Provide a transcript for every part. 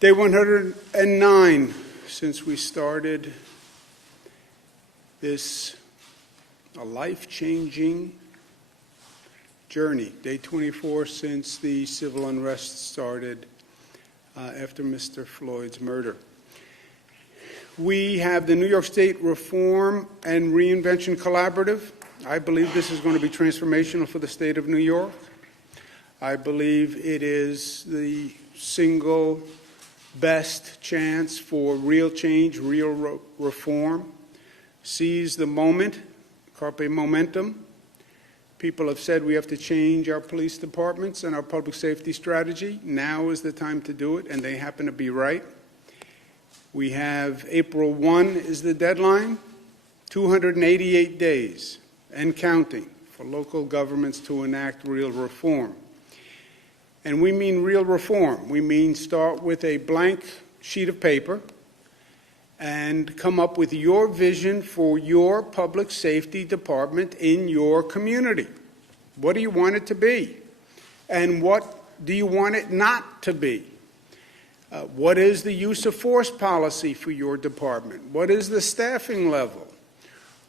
Day 109 since we started this a life-changing journey. Day 24 since the civil unrest started after Mr. Floyd's murder. We have the New York State Reform and Reinvention Collaborative. I believe this is going to be transformational for the state of New York. I believe it is the single best chance for real change, real reform. Seize the moment, carpe momentum. People have said we have to change our police departments and our public safety strategy. Now is the time to do it, and they happen to be right. We have April 1 is the deadline, 288 days and counting for local governments to enact real reform. And we mean real reform. We mean start with a blank sheet of paper and come up with your vision for your public safety department in your community. What do you want it to be? And what do you want it not to be? What is the use of force policy for your department? What is the staffing level?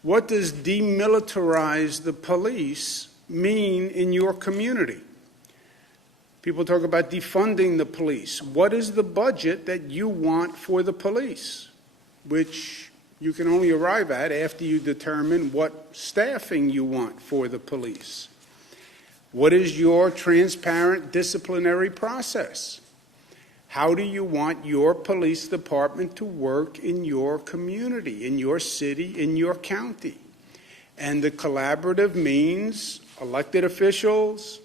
What does demilitarize the police mean in your community? People talk about defunding the police. What is the budget that you want for the police, which you can only arrive at after you determine what staffing you want for the police? What is your transparent disciplinary process? How do you want your police department to work in your community, in your city, in your county? And the collaborative means elected officials,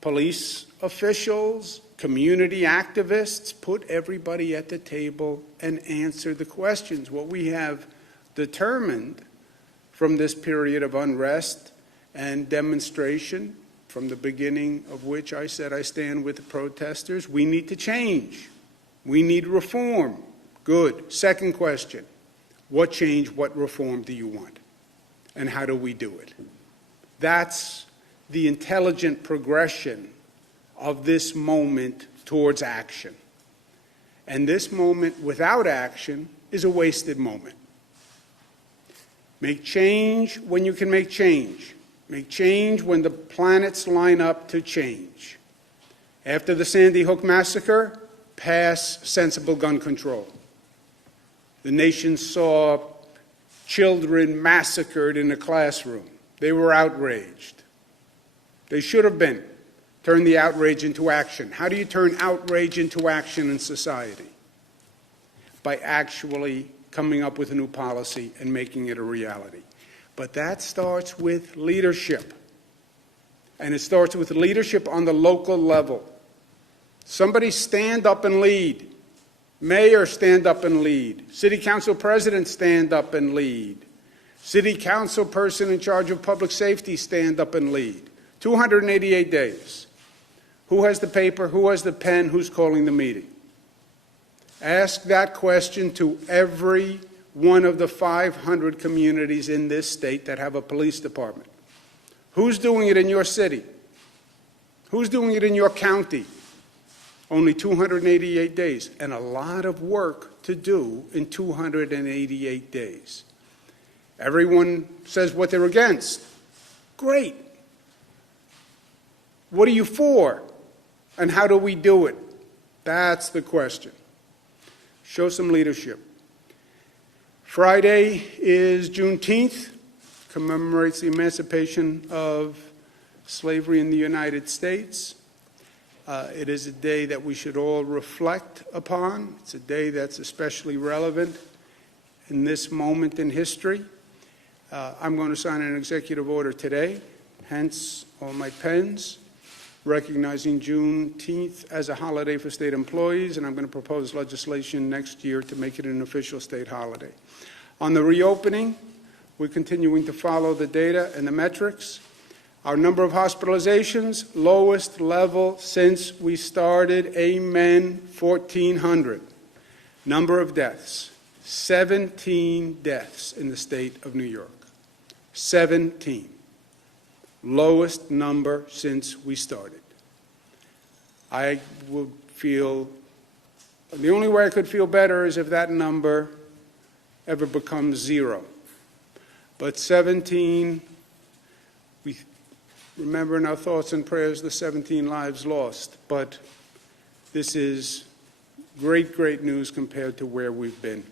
police officials, community activists, put everybody at the table and answer the questions. What we have determined from this period of unrest and demonstration, from the beginning of which I said I stand with the protesters, we need to change. We need reform. Good. Second question, what change, what reform do you want? And how do we do it? That's the intelligent progression of this moment towards action. And this moment without action is a wasted moment. Make change when you can make change. Make change when the planets line up to change. After the Sandy Hook massacre, pass sensible gun control. The nation saw children massacred in a classroom. They were outraged. They should have been. Turn the outrage into action. How do you turn outrage into action in society? By actually coming up with a new policy and making it a reality. But that starts with leadership. And it starts with leadership on the local level. Somebody stand up and lead. Mayor, stand up and lead. City council president, stand up and lead. City council person in charge of public safety, stand up and lead. 288 days. Who has the paper? Who has the pen? Who's calling the meeting? Ask that question to every one of the 500 communities in this state that have a police department. Who's doing it in your city? Who's doing it in your county? Only 288 days, and a lot of work to do in 288 days. Everyone says what they're against. Great. What are you for? And how do we do it? That's the question. Show some leadership. Friday is Juneteenth, commemorates the emancipation of slavery in the United States. It is a day that we should all reflect upon. It's a day that's especially relevant in this moment in history. I'm going to sign an executive order today, hence all my pens, recognizing Juneteenth as a holiday for state employees, and I'm going to propose legislation next year to make it an official state holiday. On the reopening, we're continuing to follow the data and the metrics. Our number of hospitalizations, lowest level since we started, amen, 1,400. Number of deaths, 17 deaths in the state of New York. 17. Lowest number since we started. I would feel The only way I could feel better is if that number ever becomes 0. But 17, we remember in our thoughts and prayers the 17 lives lost. But this is great, great news compared to where we've been.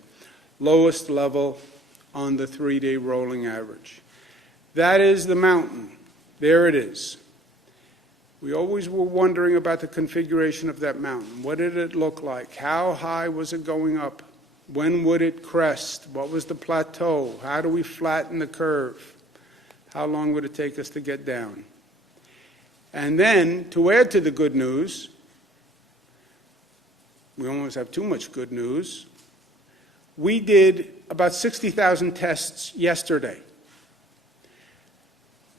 Lowest level on the 3-day rolling average. That is the mountain. There it is. We always were wondering about the configuration of that mountain. What did it look like? How high was it going up? When would it crest? What was the plateau? How do we flatten the curve? How long would it take us to get down? And then, to add to the good news, we almost have too much good news, we did about 60,000 tests yesterday.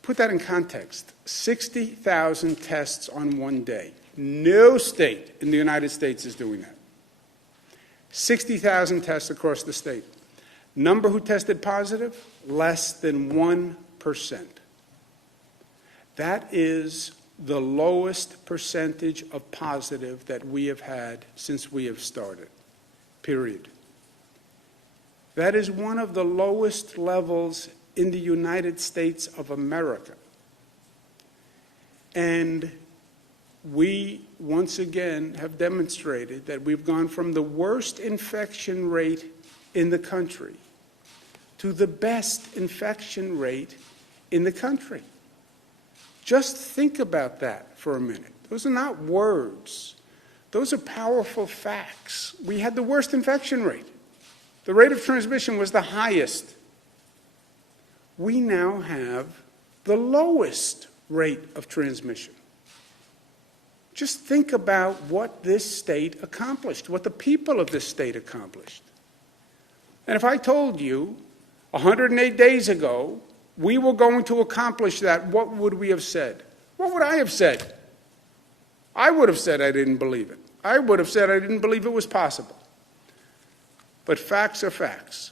Put that in context. 60,000 tests on one day. No state in the United States is doing that. 60,000 tests across the state. Number who tested positive? Less than 1%. That is the lowest percentage of positive that we have had since we have started, period. That is one of the lowest levels in the United States of America. And we, once again, have demonstrated that we've gone from the worst infection rate in the country to the best infection rate in the country. Just think about that for a minute. Those are not words. Those are powerful facts. We had the worst infection rate. The rate of transmission was the highest. We now have the lowest rate of transmission. Just think about what this state accomplished, what the people of this state accomplished. And if I told you 108 days ago we were going to accomplish that, what would we have said? What would I have said? I would have said I didn't believe it. I would have said I didn't believe it was possible. But facts are facts.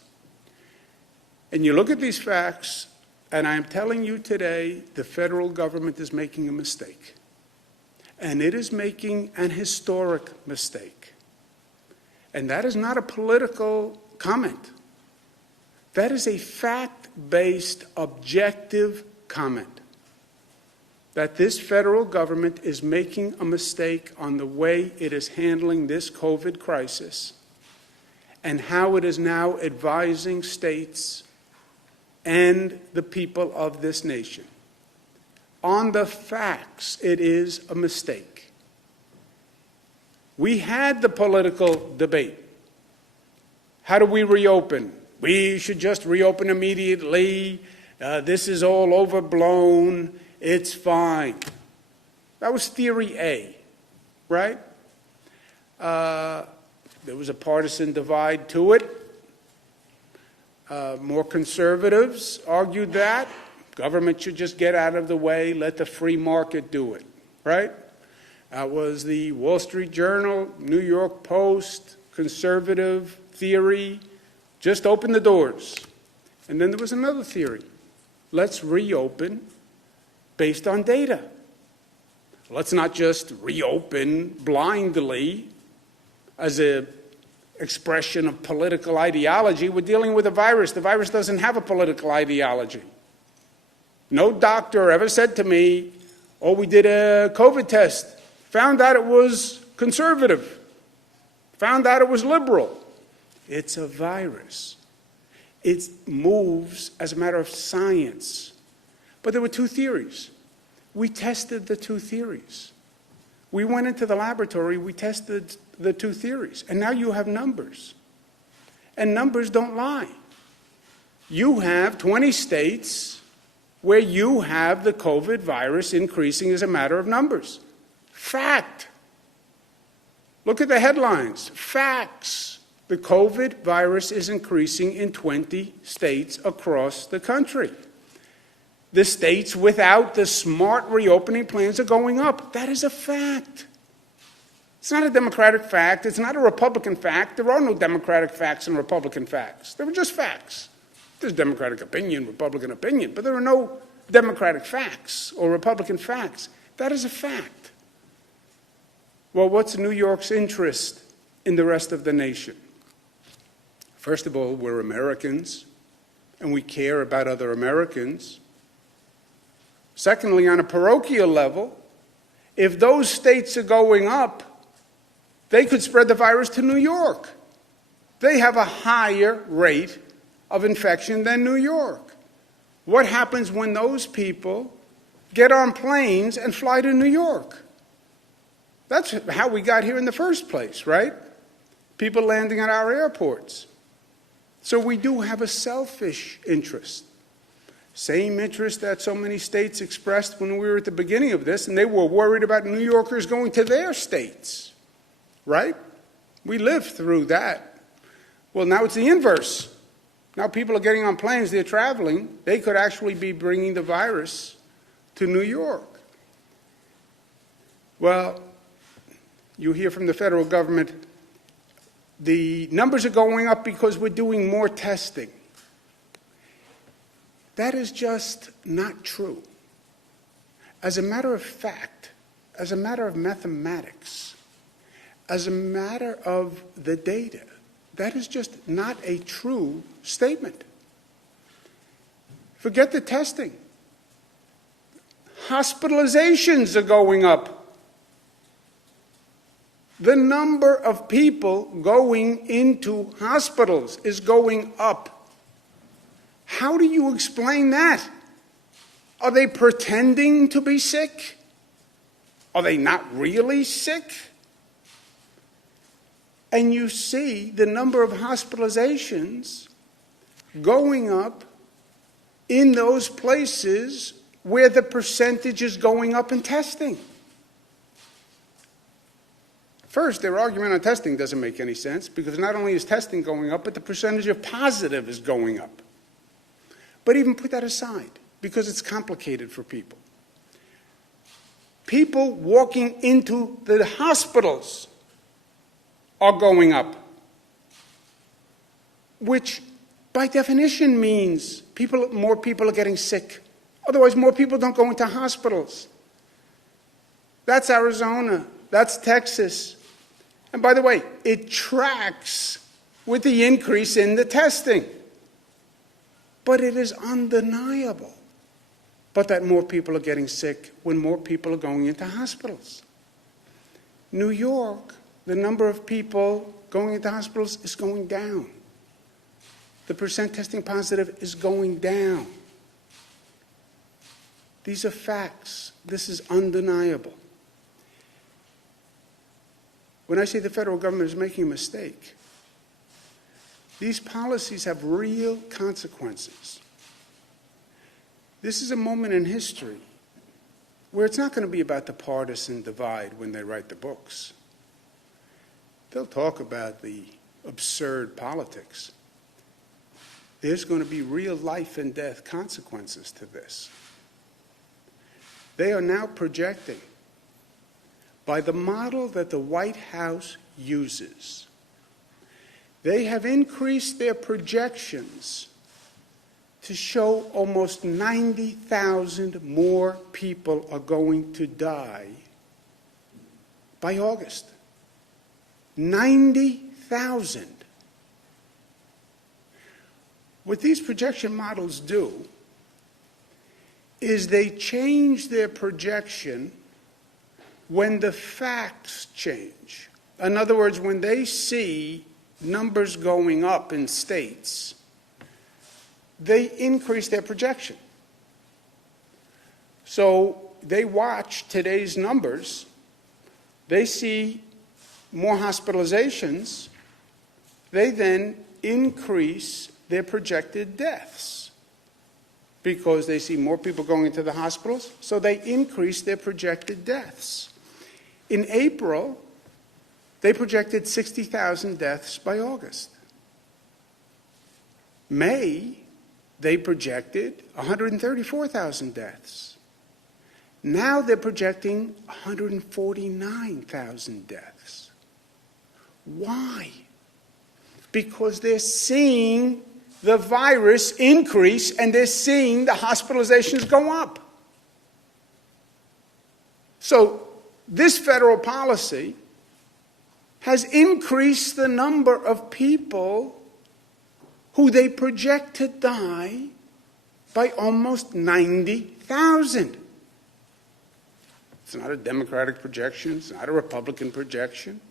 And you look at these facts, and I'm telling you today, the federal government is making a mistake. And it is making an historic mistake. And that is not a political comment. That is a fact-based, objective comment. That this federal government is making a mistake on the way it is handling this COVID crisis and how it is now advising states and the people of this nation. On the facts, it is a mistake. We had the political debate. How do we reopen? We should just reopen immediately. This is all overblown. It's fine. That was theory A, right? There was a partisan divide to it. More conservatives argued that. Government should just get out of the way, let the free market do it, right? That was the Wall Street Journal, New York Post, conservative theory, just open the doors. And then there was another theory. Let's reopen based on data. Let's not just reopen blindly as an expression of political ideology. We're dealing with a virus. The virus doesn't have a political ideology. No doctor ever said to me, oh, we did a COVID test, found out it was conservative, found out it was liberal. It's a virus. It moves as a matter of science. But there were two theories. We tested the two theories. We went into the laboratory, we tested the two theories, and now you have numbers. And numbers don't lie. You have 20 states where you have the COVID virus increasing as a matter of numbers. Fact. Look at the headlines. Facts. The COVID virus is increasing in 20 states across the country. The states without the smart reopening plans are going up. That is a fact. It's not a Democratic fact. It's not a Republican fact. There are no Democratic facts and Republican facts. They were just facts. There's Democratic opinion, Republican opinion, but there are no Democratic facts or Republican facts. That is a fact. Well, what's New York's interest in the rest of the nation. First of all, we're Americans, and we care about other Americans. Secondly, on a parochial level, if those states are going up, they could spread the virus to New York. They have a higher rate of infection than New York. What happens when those people get on planes and fly to New York? That's how we got here in the first place, right? People landing at our airports. So we do have a selfish interest. Same interest that so many states expressed when we were at the beginning of this, and they were worried about New Yorkers going to their states, right? We lived through that. Well, now it's the inverse. Now people are getting on planes, they're traveling. They could actually be bringing the virus to New York. Well, you hear from the federal government, the numbers are going up because we're doing more testing. That is just not true. As a matter of fact, as a matter of mathematics, as a matter of the data, that is just not a true statement. Forget the testing. Hospitalizations are going up. The number of people going into hospitals is going up. How do you explain that? Are they pretending to be sick? Are they not really sick? And you see the number of hospitalizations going up in those places where the percentage is going up in testing. First, their argument on testing doesn't make any sense because not only is testing going up, but the percentage of positive is going up. But even put that aside because it's complicated for people. People walking into the hospitals are going up, which by definition means more people are getting sick. Otherwise, more people don't go into hospitals. That's Arizona. That's Texas. And by the way, it tracks with the increase in the testing. But it is undeniable. But that more people are getting sick when more people are going into hospitals. New York, the number of people going into hospitals is going down. The percent testing positive is going down. These are facts. This is undeniable. When I say the federal government is making a mistake, these policies have real consequences. This is a moment in history where it's not going to be about the partisan divide when they write the books. They'll talk about the absurd politics. There's going to be real life and death consequences to this. They are now projecting, by the model that the White House uses, they have increased their projections to show almost 90,000 more people are going to die by August. 90,000. What these projection models do is they change their projection when the facts change. In other words, when they see numbers going up in states, they increase their projection. So they watch today's numbers, they see more hospitalizations, they then increase their projected deaths because they see more people going into the hospitals, so they increase their projected deaths. In April, they projected 60,000 deaths by August. May, they projected 134,000 deaths. Now they're projecting 149,000 deaths. Why? Because they're seeing the virus increase and they're seeing the hospitalizations go up. So this federal policy has increased the number of people who they project to die by almost 90,000. It's not a Democratic projection. It's not a Republican projection.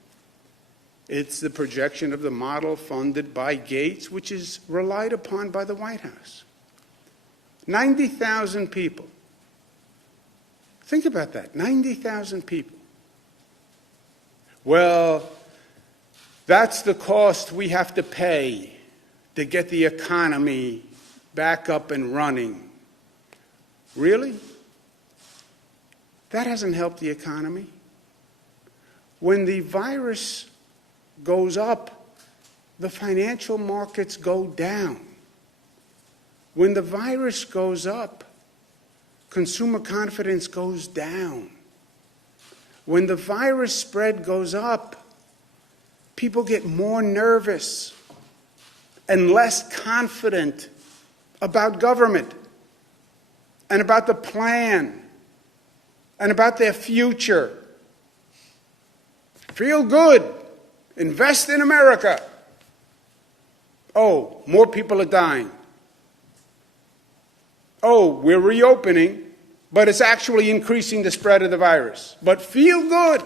It's the projection of the model funded by Gates, which is relied upon by the White House. 90,000 people. Think about that, 90,000 people. Well, that's the cost we have to pay to get the economy back up and running. Really? That hasn't helped the economy. When the virus goes up, the financial markets go down. When the virus goes up, consumer confidence goes down. When the virus spread goes up, people get more nervous and less confident about government and about the plan and about their future. Feel good. Invest in America. Oh, more people are dying. Oh, we're reopening, but it's actually increasing the spread of the virus. But feel good.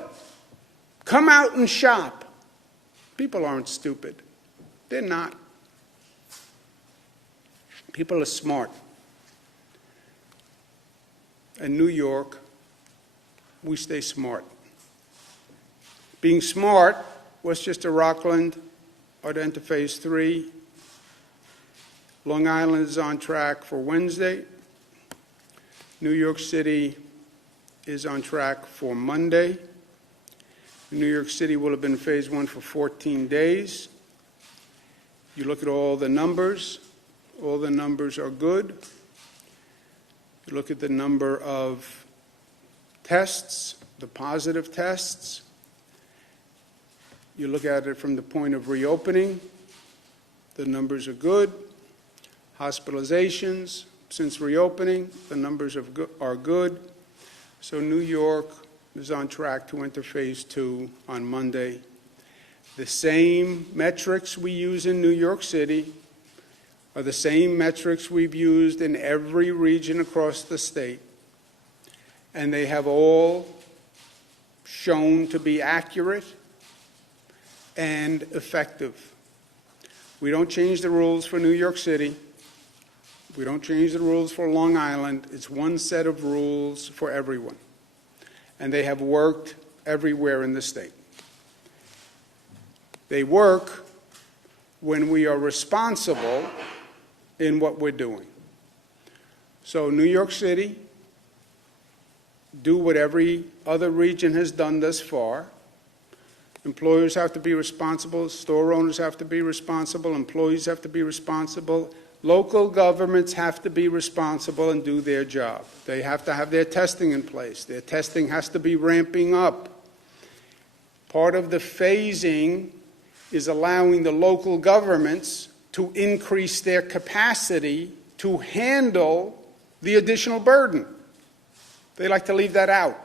Come out and shop. People aren't stupid. They're not. People are smart. In New York, we stay smart. Being smart, Westchester Rockland are to enter phase 3. Long Island is on track for Wednesday. New York City is on track for Monday. New York City will have been in phase 1 for 14 days. You look at all the numbers are good. You look at the number of tests, the positive tests. You look at it from the point of reopening, the numbers are good. Hospitalizations, since reopening, the numbers are good. So New York is on track to enter phase 2 on Monday. The same metrics we use in New York City are the same metrics we've used in every region across the state. And they have all shown to be accurate and effective. We don't change the rules for New York City. We don't change the rules for Long Island. It's one set of rules for everyone. And they have worked everywhere in the state. They work when we are responsible in what we're doing. So New York City, do what every other region has done thus far. Employers have to be responsible, store owners have to be responsible, employees have to be responsible, local governments have to be responsible and do their job. They have to have their testing in place. Their testing has to be ramping up. Part of the phasing is allowing the local governments to increase their capacity to handle the additional burden. They like to leave that out.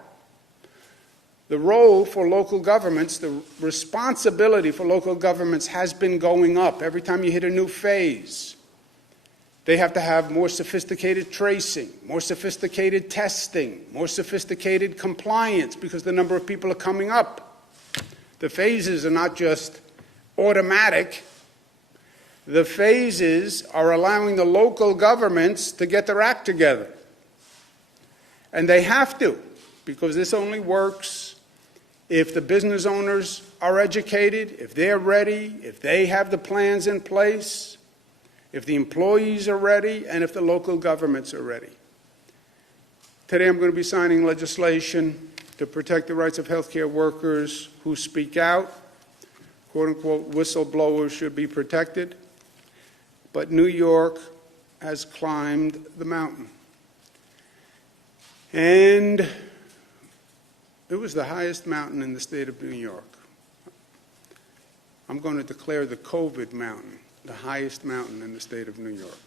The role for local governments, the responsibility for local governments has been going up. Every time you hit a new phase, they have to have more sophisticated tracing, more sophisticated testing, more sophisticated compliance because the number of people are coming up. The phases are not just automatic. The phases are allowing the local governments to get their act together. And they have to, because this only works if the business owners are educated, if they're ready, if they have the plans in place, if the employees are ready, and if the local governments are ready. Today I'm going to be signing legislation to protect the rights of healthcare workers who speak out. Quote-unquote, whistleblowers should be protected. But New York has climbed the mountain. And it was the highest mountain in the state of New York. I'm going to declare the COVID mountain the highest mountain in the state of New York.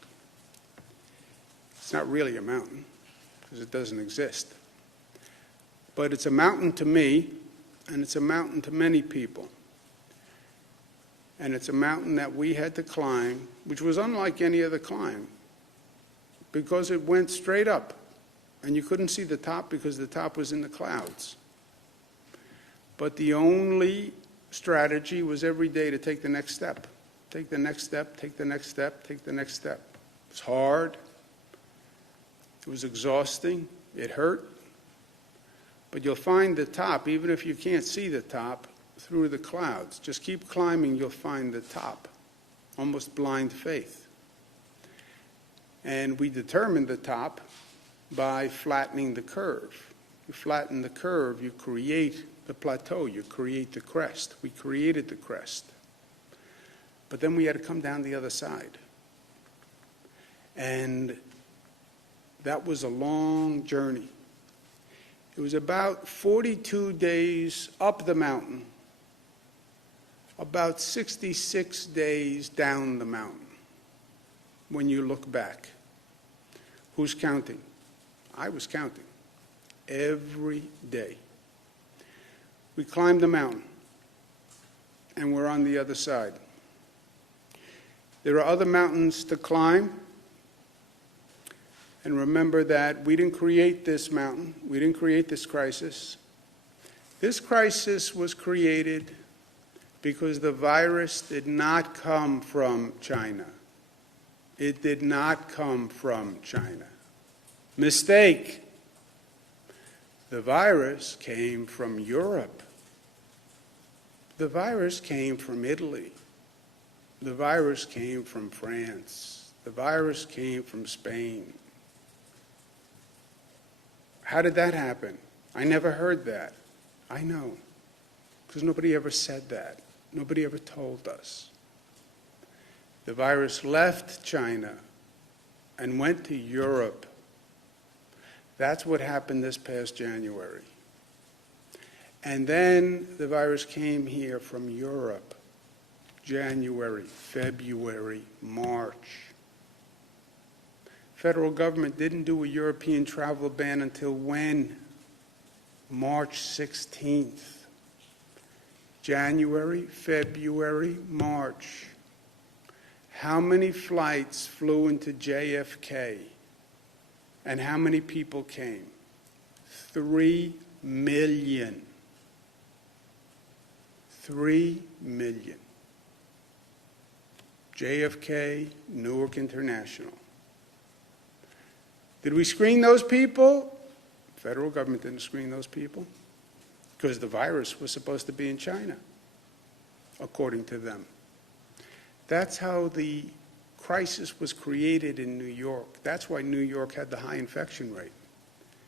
It's not really a mountain because it doesn't exist. But it's a mountain to me, and it's a mountain to many people. And it's a mountain that we had to climb, which was unlike any other climb, because it went straight up. And you couldn't see the top because the top was in the clouds. But the only strategy was every day to take the next step. Take the next step, take the next step, take the next step. It was hard. It was exhausting. It hurt. But you'll find the top, even if you can't see the top, through the clouds. Just keep climbing, you'll find the top. Almost blind faith. And we determined the top by flattening the curve. You flatten the curve, you create the plateau, you create the crest. We created the crest. But then we had to come down the other side. And that was a long journey. It was about 42 days up the mountain, about 66 days down the mountain when you look back. Who's counting? I was counting every day. We climbed the mountain, and we're on the other side. There are other mountains to climb. And remember that we didn't create this mountain. We didn't create this crisis. This crisis was created because the virus did not come from China. It did not come from China. Mistake. The virus came from Europe. The virus came from Italy. The virus came from France. The virus came from Spain. How did that happen? I never heard that. I know, because nobody ever said that. Nobody ever told us. The virus left China and went to Europe. That's what happened this past January. And then the virus came here from Europe. January, February, March. Federal government didn't do a European travel ban until when? March 16th. January, February, March. How many flights flew into JFK? And how many people came? 3 million. 3 million. JFK, Newark International. Did we screen those people? Federal government didn't screen those people because the virus was supposed to be in China, according to them. That's how the crisis was created in New York. That's why New York had the high infection rate.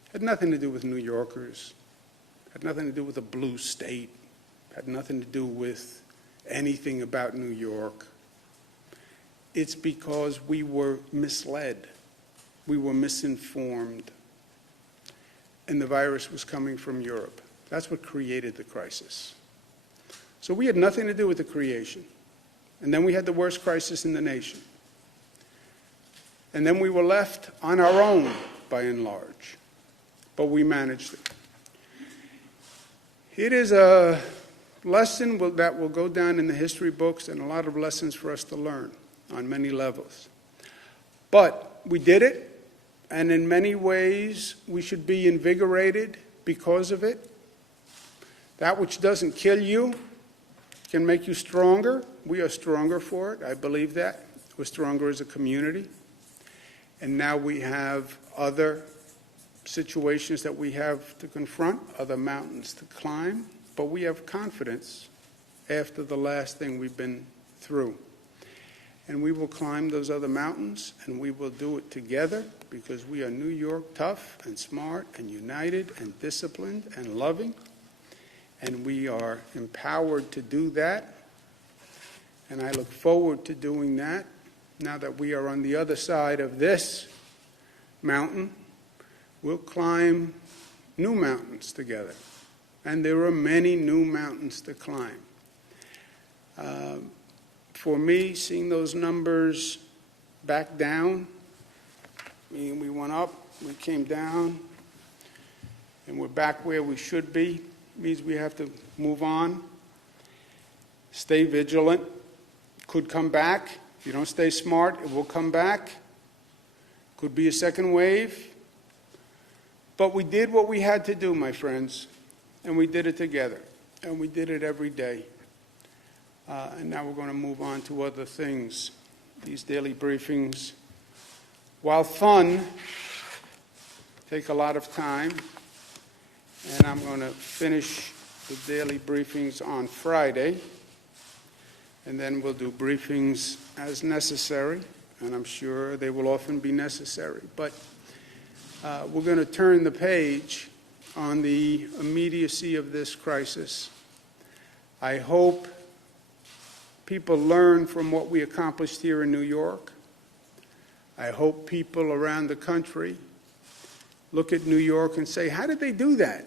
It had nothing to do with New Yorkers. It had nothing to do with a blue state. It had nothing to do with anything about New York. It's because we were misled. We were misinformed. And the virus was coming from Europe. That's what created the crisis. So we had nothing to do with the creation. And then we had the worst crisis in the nation. And then we were left on our own, by and large. But we managed it. It is a lesson that will go down in the history books, and a lot of lessons for us to learn on many levels. But we did it, and in many ways we should be invigorated because of it. That which doesn't kill you can make you stronger. We are stronger for it. I believe that. We're stronger as a community. And now we have other situations that we have to confront, other mountains to climb, but we have confidence after the last thing we've been through. And we will climb those other mountains, and we will do it together because we are New York tough and smart and united and disciplined and loving. And we are empowered to do that. And I look forward to doing that now that we are on the other side of this mountain. We'll climb new mountains together. And there are many new mountains to climb. For me, seeing those numbers back down, I mean, we went up, we came down, and we're back where we should be. It means we have to move on, stay vigilant, Could come back. If you don't stay smart, it will come back. Could be a second wave. But we did what we had to do, my friends, and we did it together, and we did it every day. And now we're going to move on to other things. These daily briefings, while fun, take a lot of time, and I'm going to finish the daily briefings on Friday, and then we'll do briefings as necessary, and I'm sure they will often be necessary. But we're going to turn the page on the immediacy of this crisis. I hope people learn from what we accomplished here in New York. I hope people around the country look at New York and say, how did they do that?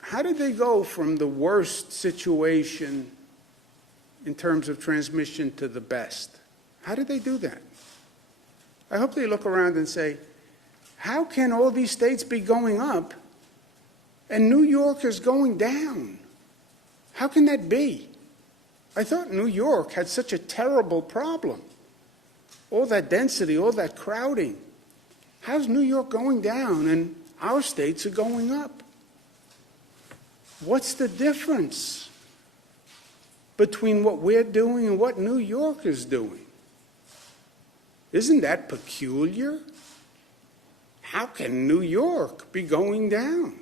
How did they go from the worst situation in terms of transmission to the best? How did they do that? I hope they look around and say, how can all these states be going up and New York is going down? How can that be? I thought New York had such a terrible problem. All that density, all that crowding. How's New York going down and our states are going up? What's the difference between what we're doing and what New York is doing? Isn't that peculiar? How can New York be going down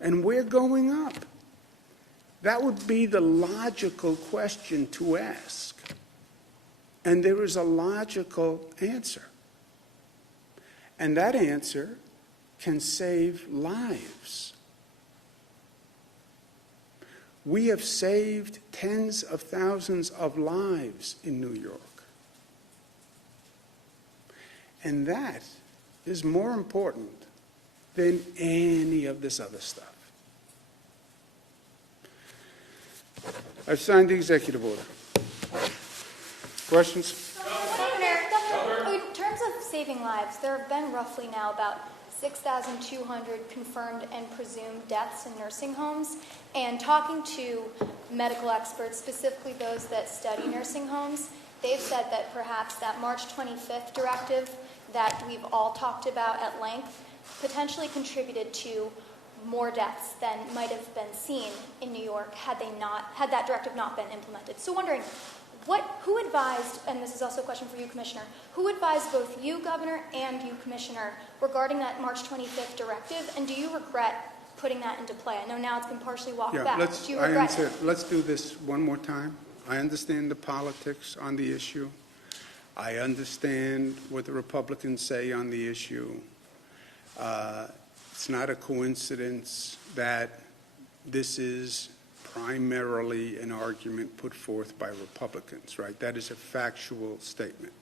and we're going up? That would be the logical question to ask. And there is a logical answer. And that answer can save lives. We have saved tens of thousands of lives in New York. And that is more important than any of this other stuff. I've signed the executive order. Questions? Governor, in terms of saving lives, there have been roughly now about 6,200 confirmed and presumed deaths in nursing homes. And talking to medical experts, specifically those that study nursing homes, they've said that perhaps that March 25th directive that we've all talked about at length potentially contributed to more deaths than might have been seen in New York had that directive not been implemented. So wondering, who advised, and this is also a question for you, Commissioner, who advised both you, Governor, and you, Commissioner, regarding that March 25th directive, and do you regret putting that into play? I know now it's been partially walked back. Do you regret it? Let's do this one more time. I understand the politics on the issue. I understand what the Republicans say on the issue. It's not a coincidence that this is primarily an argument put forth by Republicans, right? That is a factual statement.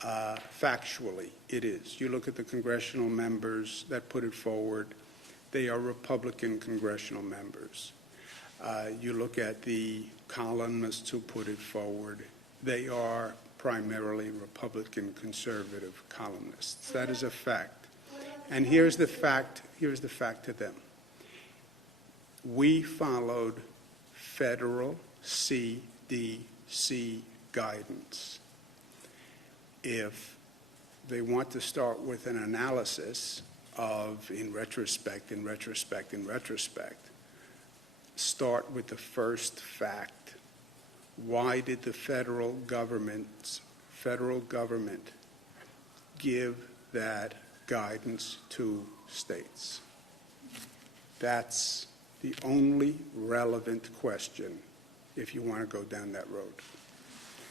Factually, it is. You look at the congressional members that put it forward, they are Republican congressional members. You look at the columnists who put it forward, they are primarily Republican conservative columnists. That is a fact. And here's the fact to them. We followed federal CDC guidance. If they want to start with an analysis of in retrospect, start with the first fact. Why did the federal government give that guidance to states? That's the only relevant question if you want to go down that road.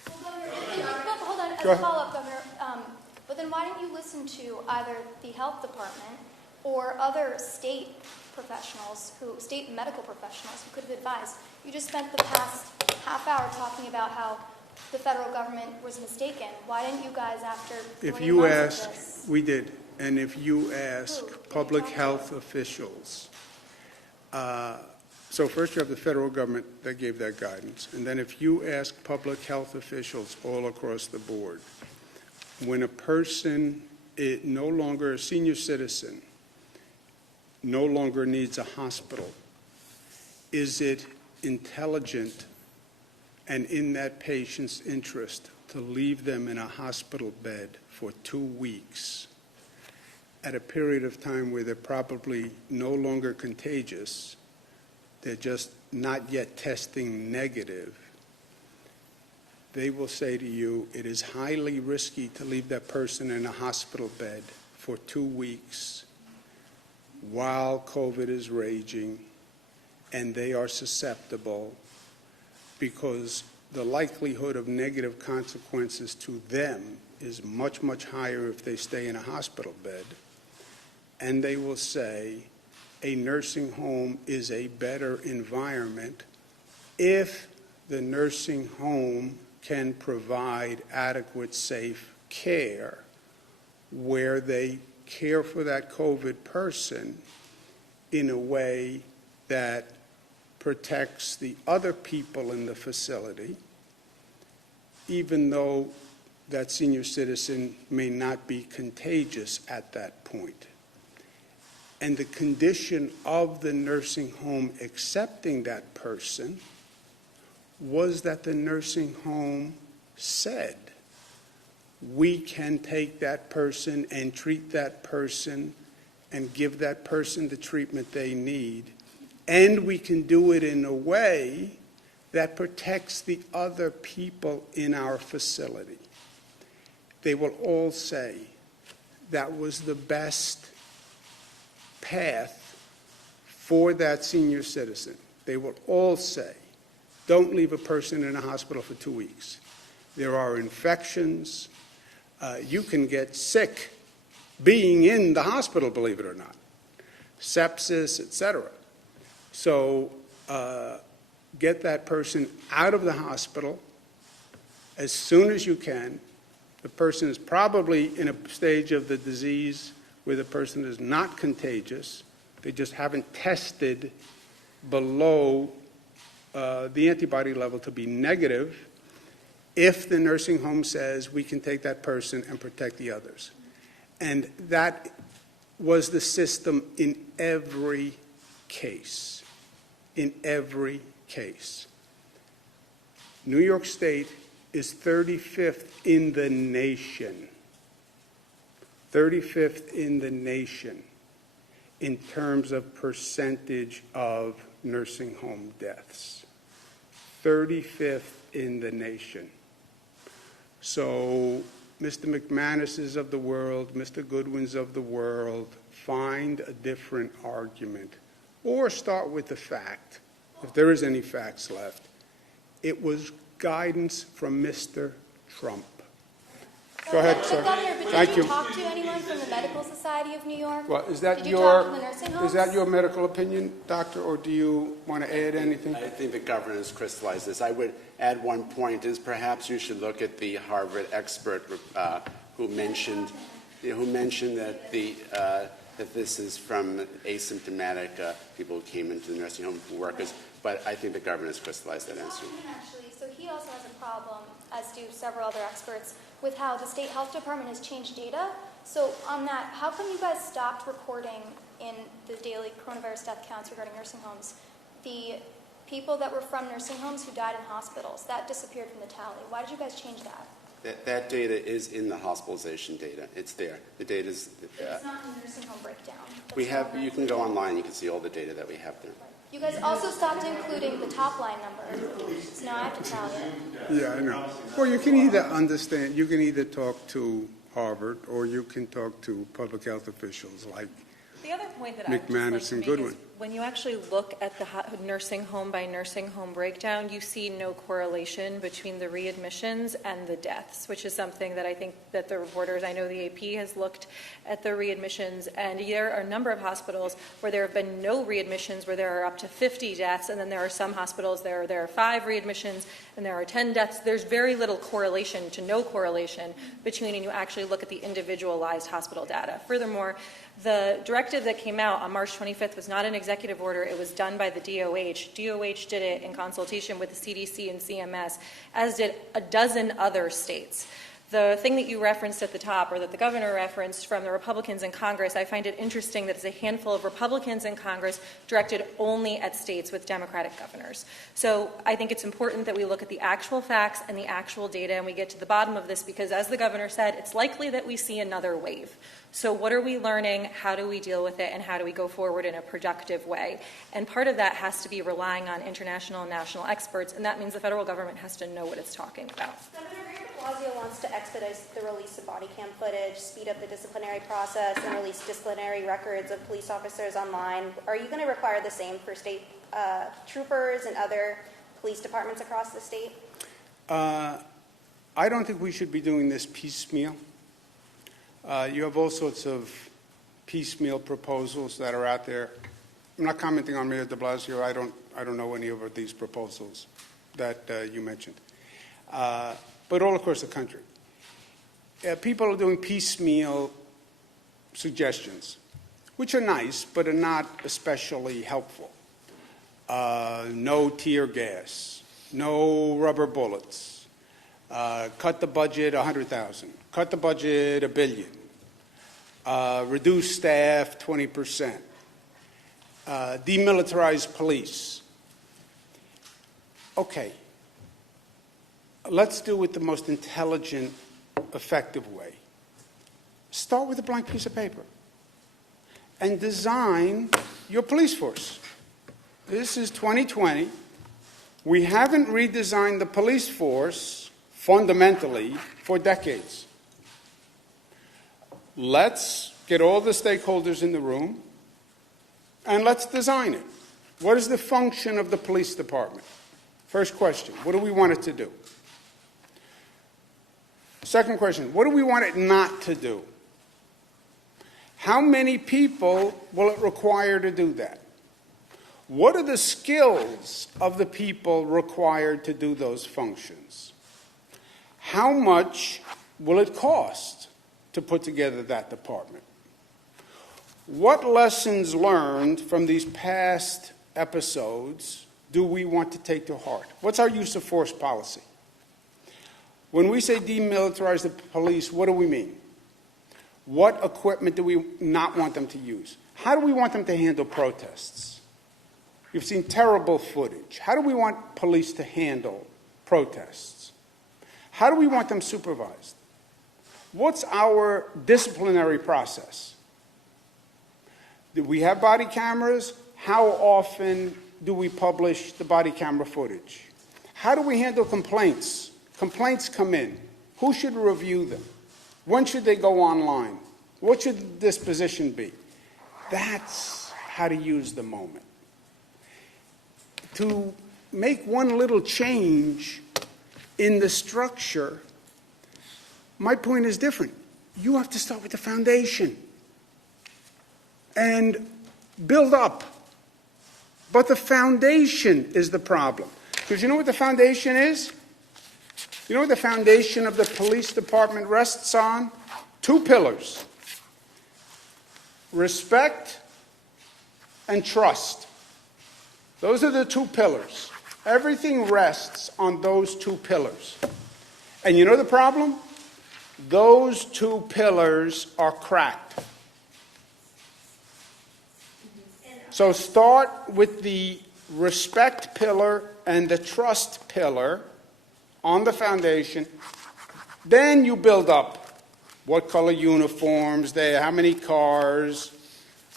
Hold on, as a follow-up, Governor, but then why didn't you listen to either the health department or other state medical professionals who could have advised? You just spent the past half hour talking about how the federal government was mistaken. Why didn't you guys, after 20 months of this? We did. And if you ask public health officials, so first you have the federal government that gave that guidance, and then if you ask public health officials all across the board, when a person is no longer a senior citizen, no longer needs a hospital, is it intelligent and in that patient's interest to leave them in a hospital bed for 2 weeks at a period of time where they're probably no longer contagious, they're just not yet testing negative, they will say to you, it is highly risky to leave that person in a hospital bed for 2 weeks while COVID is raging and they are susceptible, because the likelihood of negative consequences to them is much, much higher if they stay in a hospital bed. And they will say a nursing home is a better environment if the nursing home can provide adequate, safe care where they care for that COVID person in a way that protects the other people in the facility, even though that senior citizen may not be contagious at that point. And the condition of the nursing home accepting that person was that the nursing home said, we can take that person and treat that person and give that person the treatment they need, and we can do it in a way that protects the other people in our facility. They will all say that was the best path for that senior citizen. They will all say, don't leave a person in a hospital for 2 weeks. There are infections. You can get sick being in the hospital, believe it or not. Sepsis, etc. So get that person out of the hospital as soon as you can. The person is probably in a stage of the disease where the person is not contagious. They just haven't tested below the antibody level to be negative. If the nursing home says we can take that person and protect the others. And that was the system in every case. In every case. New York State is 35th in the nation. 35th in the nation in terms of percentage of nursing home deaths. 35th in the nation. So Mr. McManus's of the world, Mr. Goodwin's of the world, find a different argument. Or start with the fact, if there is any facts left, it was guidance from Mr. Trump. Go ahead, sir. Governor, Thank you talk to anyone from the Medical Society of New York? Well, is that Did you talk to the nursing homes? is that your medical opinion, doctor, or do you want to add anything? I think the governor has crystallized this. I would add one point is perhaps you should look at the Harvard expert who mentioned that that this is from asymptomatic people who came into the nursing home workers. But I think the governor has crystallized that answer. Actually, so he also has a problem, as do several other experts, with how the state health department has changed data. So on that, how come you guys stopped recording in the daily coronavirus death counts regarding nursing homes the people that were from nursing homes who died in hospitals? That disappeared from the tally. Why did you guys change that? That data is in the hospitalization data. It's there. The data is. It's not in the nursing home breakdown. We have. You can go online. You can see all the data that we have there. You guys also stopped including the top line number. So now I have to tell you. Yeah, I know. Well, you can either understand, you can either talk to Harvard or you can talk to public health officials like The other point that I would McManus just like and to make Goodwin. is when you actually look at the nursing home by nursing home breakdown, you see no correlation between the readmissions and the deaths, which is something that I think that the reporters, I know the AP has looked at the readmissions, and there are a number of hospitals where there have been no readmissions, where there are up to 50 deaths, and then there are some hospitals there are 5 readmissions and there are 10 deaths. There's very little correlation to no correlation between when you actually look at the individualized hospital data. Furthermore, the directive that came out on March 25th was not an executive order. It was done by the DOH. DOH did it in consultation with the CDC and CMS, as did a dozen other states. The thing that you referenced at the top, or that the governor referenced from the Republicans in Congress, I find it interesting that it's a handful of Republicans in Congress directed only at states with Democratic governors. So I think it's important that we look at the actual facts and the actual data, and we get to the bottom of this, because as the governor said, it's likely that we see another wave. So what are we learning? How do we deal with it? And how do we go forward in a productive way? And part of that has to be relying on international and national experts, and that means the federal government has to know what it's talking about. Governor Blasio wants to expedite the release of body cam footage, speed up the disciplinary process, and release disciplinary records of police officers online. Are you going to require the same for state troopers and other police departments across the state? I don't think we should be doing this piecemeal. You have all sorts of piecemeal proposals that are out there. I'm not commenting on Mayor de Blasio. I don't know any of these proposals that you mentioned. But all across the country. People are doing piecemeal suggestions, which are nice, but are not especially helpful. No tear gas, no rubber bullets, cut the budget $100,000, cut the budget $1 billion, reduce staff 20%, demilitarize police. Okay. Let's do it the most intelligent, effective way. Start with a blank piece of paper and design your police force. This is 2020. We haven't redesigned the police force fundamentally for decades. Let's get all the stakeholders in the room and let's design it. What is the function of the police department? First question, what do we want it to do? Second question, what do we want it not to do? How many people will it require to do that? What are the skills of the people required to do those functions? How much will it cost to put together that department? What lessons learned from these past episodes do we want to take to heart? What's our use of force policy? When we say demilitarize the police, what do we mean? What equipment do we not want them to use? How do we want them to handle protests? You've seen terrible footage. How do we want police to handle protests? How do we want them supervised? What's our disciplinary process? Do we have body cameras? How often do we publish the body camera footage? How do we handle complaints? Complaints come in. Who should review them? When should they go online? What should the disposition be? That's how to use the moment. To make one little change in the structure, my point is different. You have to start with the foundation and build up. But the foundation is the problem. Because you know what the foundation is? You know what the foundation of the police department rests on? 2 pillars. Respect and trust. Those are the 2 pillars. Everything rests on those 2 pillars. And you know the problem? Those 2 pillars are cracked. So start with the respect pillar and the trust pillar on the foundation. Then you build up what color uniforms they have, how many cars.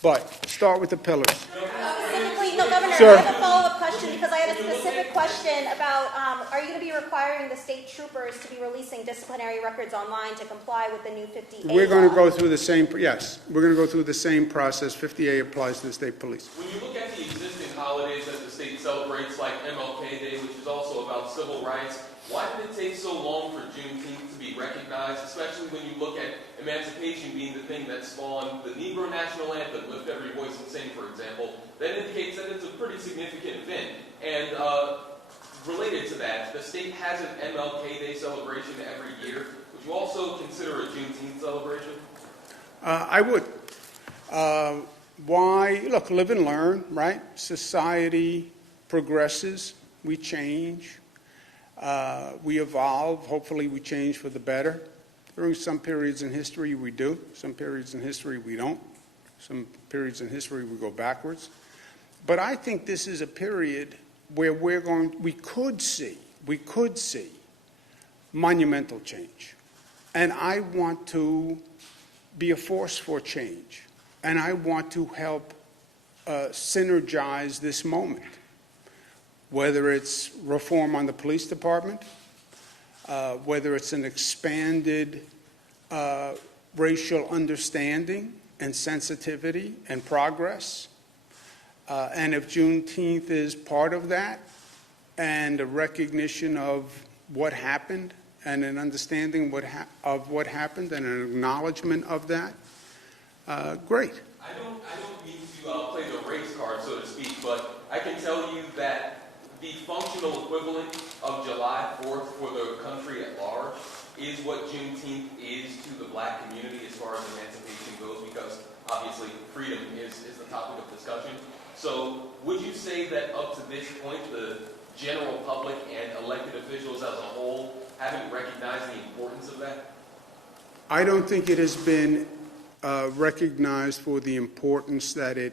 But start with the pillars. Specifically, no, Governor, Sir. I have a follow-up question because I had a specific question about are you going to be requiring the state troopers to be releasing disciplinary records online to comply with the new 50A We're going to law? go through the same, yes, we're going to go through the same process. 50A applies to the state police. When you look at the existing holidays that the state celebrates, like MLK Day, which is also about civil rights, why did it take so long for Juneteenth to be recognized, especially when you look at emancipation being the thing that spawned the Negro National Anthem, Lift Every Voice and Sing, for example? That indicates that it's a pretty significant event. And related to that, the state has an MLK Day celebration every year. Would you also consider a Juneteenth celebration? I would. Why? Look, live and learn, right? Society progresses. We change. We evolve. Hopefully we change for the better. During some periods in history we do, some periods in history we don't, some periods in history we go backwards. But I think this is a period where we could see monumental change. And I want to be a force for change. And I want to help synergize this moment, whether it's reform on the police department, whether it's an expanded racial understanding and sensitivity and progress. And if Juneteenth is part of that, and a recognition of what happened, and an understanding of what happened, and an acknowledgement of that, great. I don't mean to play the race card, so to speak, but I can tell you that the functional equivalent of July 4th for the country at large is what Juneteenth is to the black community as far as emancipation goes, because obviously freedom is the topic of discussion. So would you say that up to this point, the general public and elected officials as a whole haven't recognized the importance of that? I don't think it has been recognized for the importance that it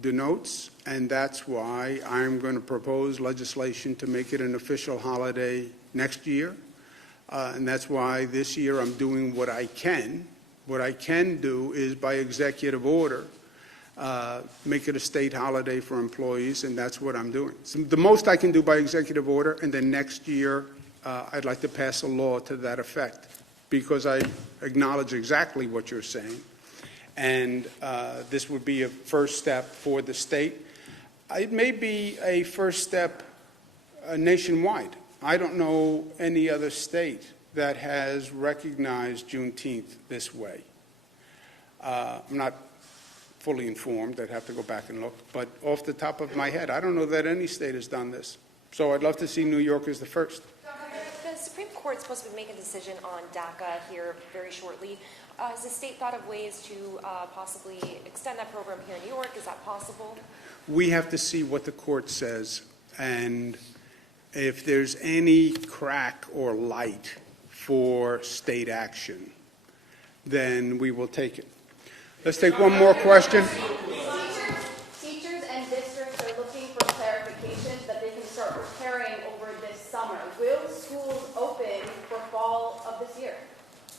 denotes, and that's why I'm going to propose legislation to make it an official holiday next year. And that's why this year I'm doing what I can. What I can do is, by executive order, make it a state holiday for employees, and that's what I'm doing. So the most I can do by executive order, and then next year I'd like to pass a law to that effect, because I acknowledge exactly what you're saying. And this would be a first step for the state. It may be a first step nationwide. I don't know any other state that has recognized Juneteenth this way. I'm not fully informed. I'd have to go back and look. But off the top of my head, I don't know that any state has done this. So I'd love to see New York as the first. The Supreme Court's supposed to be making a decision on DACA here very shortly. Has the state thought of ways to possibly extend that program here in New York? Is that possible? We have to see what the court says, and if there's any crack or light for state action, then we will take it. Let's take one more question. Teachers and districts are looking for clarifications that they can start preparing over this summer. Will schools open for fall of this year?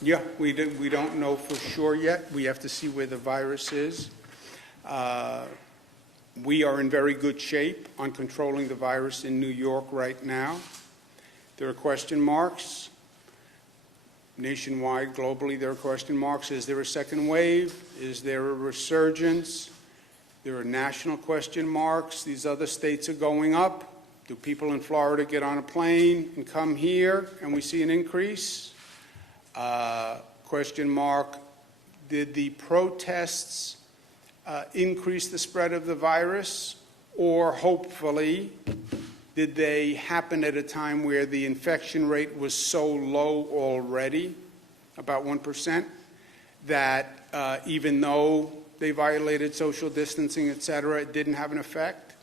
Yeah, we don't know for sure yet. We have to see where the virus is. We are in very good shape on controlling the virus in New York right now. There are question marks. Nationwide, globally, there are question marks. Is there a second wave? Is there a resurgence? There are national question marks. These other states are going up. Do people in Florida get on a plane and come here and we see an increase? Question mark, did the protests increase the spread of the virus, or hopefully did they happen at a time where the infection rate was so low already, about 1%, that even though they violated social distancing, et cetera, it didn't have an effect?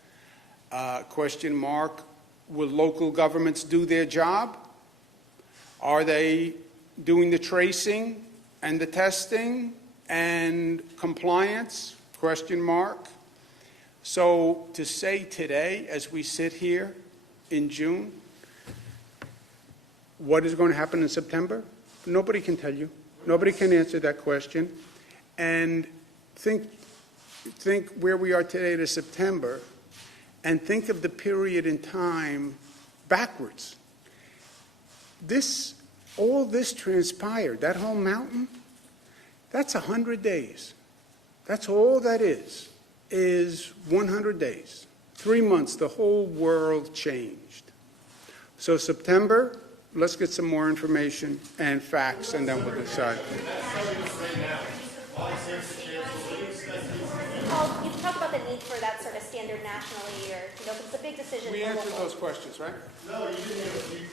Question mark, will local governments do their job? Are they doing the tracing and the testing and compliance? Question mark. So to say today, as we sit here in June, what is going to happen in September? Nobody can tell you. Nobody can answer that question. And think where we are today to September, and think of the period in time backwards. All this transpired, that whole mountain, that's 100 days. That's all that is 100 days. 3 months, the whole world changed. So September, let's get some more information and facts, and then we'll decide. Paul, you talk about the need for that sort of standard nationally, or, because it's a big decision. We answered those questions, right? No, you didn't.